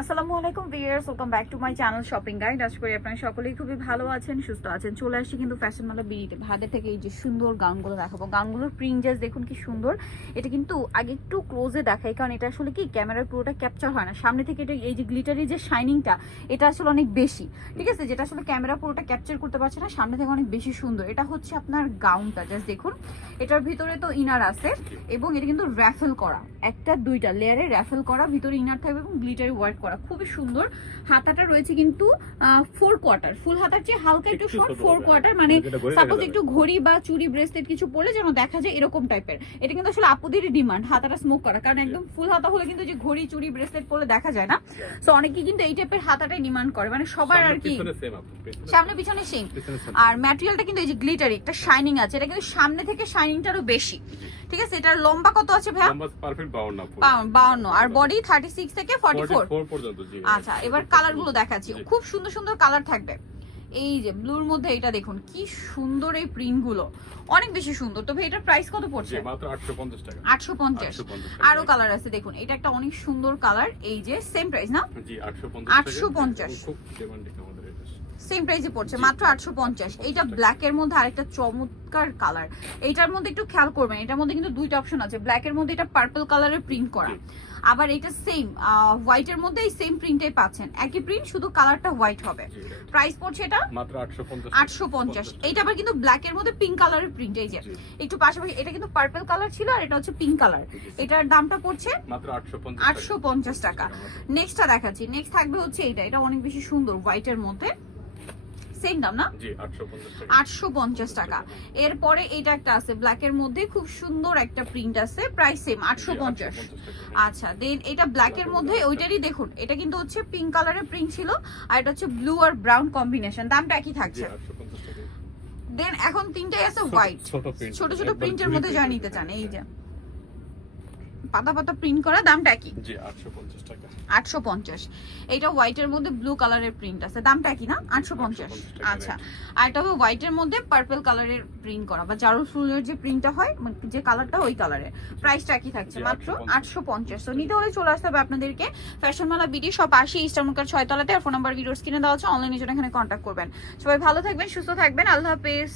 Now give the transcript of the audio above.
আসসালামু আলাইকুম viewers welcome back to my channel shopping guide আশা করি আপনারা সকলেই খুবই ভালো আছেন সুস্থ আছেন। চলে আসছি কিন্তু ফ্যাশন মালা বিড়িতে ভাদে থেকে এই যে সুন্দর গাউনগুলো দেখাবো। গাউনগুলোর প্রিন্টাস দেখুন কি সুন্দর। এটা কিন্তু আগে একটু ক্লোজে দেখাই কারণ এটা আসলে কি ক্যামেরার পুরোটা ক্যাপচার হয় না। সামনে থেকে এটা এই যে গ্লিটারি যে শাইনিংটা এটা আসলে অনেক বেশি। ঠিক আছে? যেটা আসলে ক্যামেরা পুরোটা ক্যাপচার করতে পারছে না সামনে থেকে অনেক বেশি সুন্দর। এটা হচ্ছে আপনার গাউনটা জাস্ট দেখুন। এটার ভিতরে তো ইনার আছে এবং এটা কিন্তু র্যাফেল করা। একটা দুইটা লেয়ারে র্যাফেল করা ভিতরে ইনার থাকবে এবং গ্লিটারি ওয়ার্ক করা। খুবই সুন্দর। হাতাটা রয়েছে কিন্তু ফোর কোয়ার্টার ফুল হাতার চেয়ে হালকা একটু শর্ট ফোর। কোয়ার্টার মানে সাপোজ একটু ঘড়ি বা চুড়ি ব্রেসলেট কিছু পরে যেন দেখা যায় এরকম টাইপের এটা কিন্তু আসলে আপুদেরই ডিমান্ড হাতাটা স্মোক করা। কারণ একদম ফুল হাতা হলে কিন্তু যে ঘড়ি চুড়ি ব্রেসলেট পরলে দেখা যায় না। সো অনেকে কিন্তু এই টাইপের হাতাটাই ডিমান্ড করে। মানে সবার আর কি সামনে পিছনে সেম আর ম্যাটেরিয়ালটা কিন্তু এই যে গ্লিটারি একটা শাইনিং আছে। এটা কিন্তু সামনে থেকে শাইনিংটারও বেশি। ঠিক আছে? এটার লম্বা কত আছে ভাইয়া? লম্বা perfect 52 আপু। বাউন্ন- বাউন্ন। আর বডি থার্টি সিক্স থেকে ফর্টি ফোর 44 পর্যন্ত, জি। আচ্ছা এবার কালারগুলো দেখাচ্ছি খুব সুন্দর সুন্দর কালার থাকবে। এই যে ব্লুর মধ্যে এটা দেখুন কি সুন্দর এই প্রিন্টগুলো অনেক বেশি সুন্দর। তবে এটার প্রাইস কত পড়ছে? মাত্র 850 টাকা। আটশো পঞ্চাশ। 850 আরও কালার আছে দেখুন। এটা একটা অনেক সুন্দর কালার এই যে সেম প্রাইস না? জি, 850 850 খুব এটা। সেম প্রাইসে পড়ছে মাত্র আটশো পঞ্চাশ। এইটা ব্ল্যাক এর মধ্যে আরেকটা চমৎকার কালার এইটার মধ্যে একটু খেয়াল করবেন এটার মধ্যে কিন্তু দুইটা অপশন আছে। ব্ল্যাক এর মধ্যে এটা পার্পল কালারের প্রিন্ট করা। আবার এটা সেম হোয়াইট এর মধ্যে এই সেম প্রিন্টে পাচ্ছেন। একই প্রিন্ট শুধু কালারটা হোয়াইট হবে। প্রাইস পড়ছে এটা মাত্র 850 আটশো পঞ্চাশ। এইটা আবার কিন্তু ব্ল্যাক এর মধ্যে পিঙ্ক কালারের প্রিন্ট এই যে। একটু পাশাপাশি এটা কিন্তু পার্পল কালার ছিল আর এটা হচ্ছে পিঙ্ক কালার এটার দামটা পড়ছে মাত্র 850 আটশো পঞ্চাশ টাকা। নেক্সটটা দেখাচ্ছি। নেক্সট থাকবে হচ্ছে এটা এটা অনেক বেশি সুন্দর হোয়াইটের মধ্যে। সেম দাম না? জি, 850 টাকা। আটশো পঞ্চাশ টাকা। এরপরে এটা একটা আছে ব্ল্যাক এর মধ্যে খুব সুন্দর একটা প্রিন্ট আছে প্রাইস সেম আটশো পঞ্চাশ। আচ্ছা দেন এটা ব্ল্যাক এর মধ্যে ওইটারই দেখুন এটা কিন্তু হচ্ছে পিঙ্ক কালারের প্রিন্ট ছিল আর এটা হচ্ছে ব্লু আর ব্রাউন কম্বিনেশন দামটা একই থাকছে। দেন এখন তিনটাই আছে হোয়াইট ছোট ছোট ছোট প্রিন্টের মধ্যে যা নিতে চান এই যে। পাতা পাতা প্রিন্ট করা দামটা কি? জি, 850 টাকা। আটশো পঞ্চাশ। এইটা হোয়াইটের মধ্যে ব্লু কালারের প্রিন্ট আছে। দামটা কি না? আটশো পঞ্চাশ। 850 আচ্ছা। আর এটা হবে হোয়াইটের মধ্যে পার্পল কালারের প্রিন্ট করা বা জারুল ফুলের যে প্রিন্টটা হয় মানে যে কালারটা ওই কালারের প্রাইসটা কি থাকছে? মাত্র 850 আটশো পঞ্চাশ। তো নিতে হলে চলে আসতে হবে আপনাদেরকে ফ্যাশন মালা বিডি সব আশি ইস্টার্নকার ছয় তলাতে আর ফোন নাম্বার ভিডিওস কিনে দেওয়া হচ্ছে অনলাইনে জন্য এখানে কন্ট্যাক্ট করবেন। সবাই ভালো থাকবেন সুস্থ থাকবেন। আল্লাহ হাফেজ।